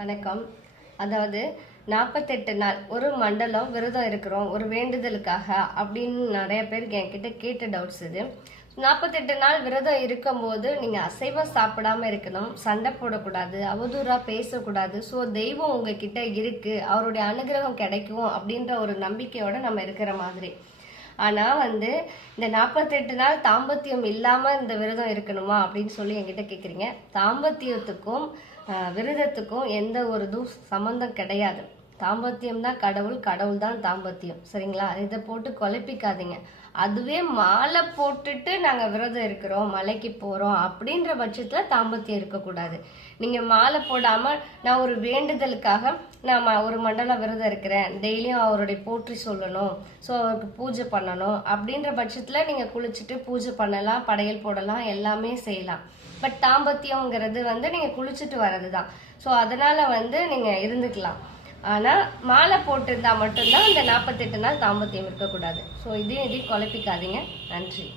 வணக்கம். அதாவது நாற்பத்தெட்டு நாள் ஒரு மண்டலம் விரதம் இருக்கிறோம் ஒரு வேண்டுதலுக்காக அப்படின்னு நிறைய பேர் என்கிட்ட கேட்ட டவுட்ஸ் இது. நாற்பத்தெட்டு நாள் விரதம் இருக்கும்போது நீங்கள் அசைவம் சாப்பிடாம இருக்கணும் சண்டை போடக்கூடாது அவதூறாக பேசக்கூடாது. ஸோ தெய்வம் உங்ககிட்ட இருக்கு அவருடைய அனுகிரகம் கிடைக்கும் அப்படின்ற ஒரு நம்பிக்கையோட நம்ம இருக்கிற மாதிரி. ஆனால் வந்து இந்த நாற்பத்தெட்டு நாள் தாம்பத்தியம் இல்லாமல் இந்த விரதம் இருக்கணுமா அப்படின்னு சொல்லி என்கிட்ட கேட்குறீங்க தாம்பத்தியத்துக்கும் விரதத்துக்கும் எந்த ஒரு இதுவும் சம்மந்தம் கிடையாது. தாம்பத்தியம் தான் கடவுள் கடவுள் தான் தாம்பத்தியம். சரிங்களா? இதை போட்டு குழப்பிக்காதீங்க. அதுவே மாலை போட்டுட்டு நாங்கள் விரதம் இருக்கிறோம் மலைக்கு போகிறோம் அப்படின்ற பட்சத்தில் தாம்பத்தியம் இருக்கக்கூடாது. நீங்கள் மாலை போடாமல் நான் ஒரு வேண்டுதலுக்காக நான் ம- ஒரு மண்டலம் விரதம் இருக்கிறேன். டெய்லியும் அவருடைய போற்றி சொல்லணும். ஸோ அவருக்கு பூஜை பண்ணணும். அப்படின்ற பட்சத்தில் நீங்கள் குளிச்சுட்டு பூஜை பண்ணலாம் படையல் போடலாம் எல்லாமே செய்யலாம். பட் தாம்பத்தியம்ங்கிறது வந்து நீங்கள் குளிச்சுட்டு வர்றது தான் ஸோ அதனால் வந்து நீங்கள் இருந்துக்கலாம். ஆனால் மாலை போட்டிருந்தால் மட்டும்தான் இந்த நாற்பத்தெட்டு நாள் தாம்பத்தியம் இருக்கக்கூடாது. ஸோ இதையும் இதையும் குழப்பிக்காதீங்க. நன்றி.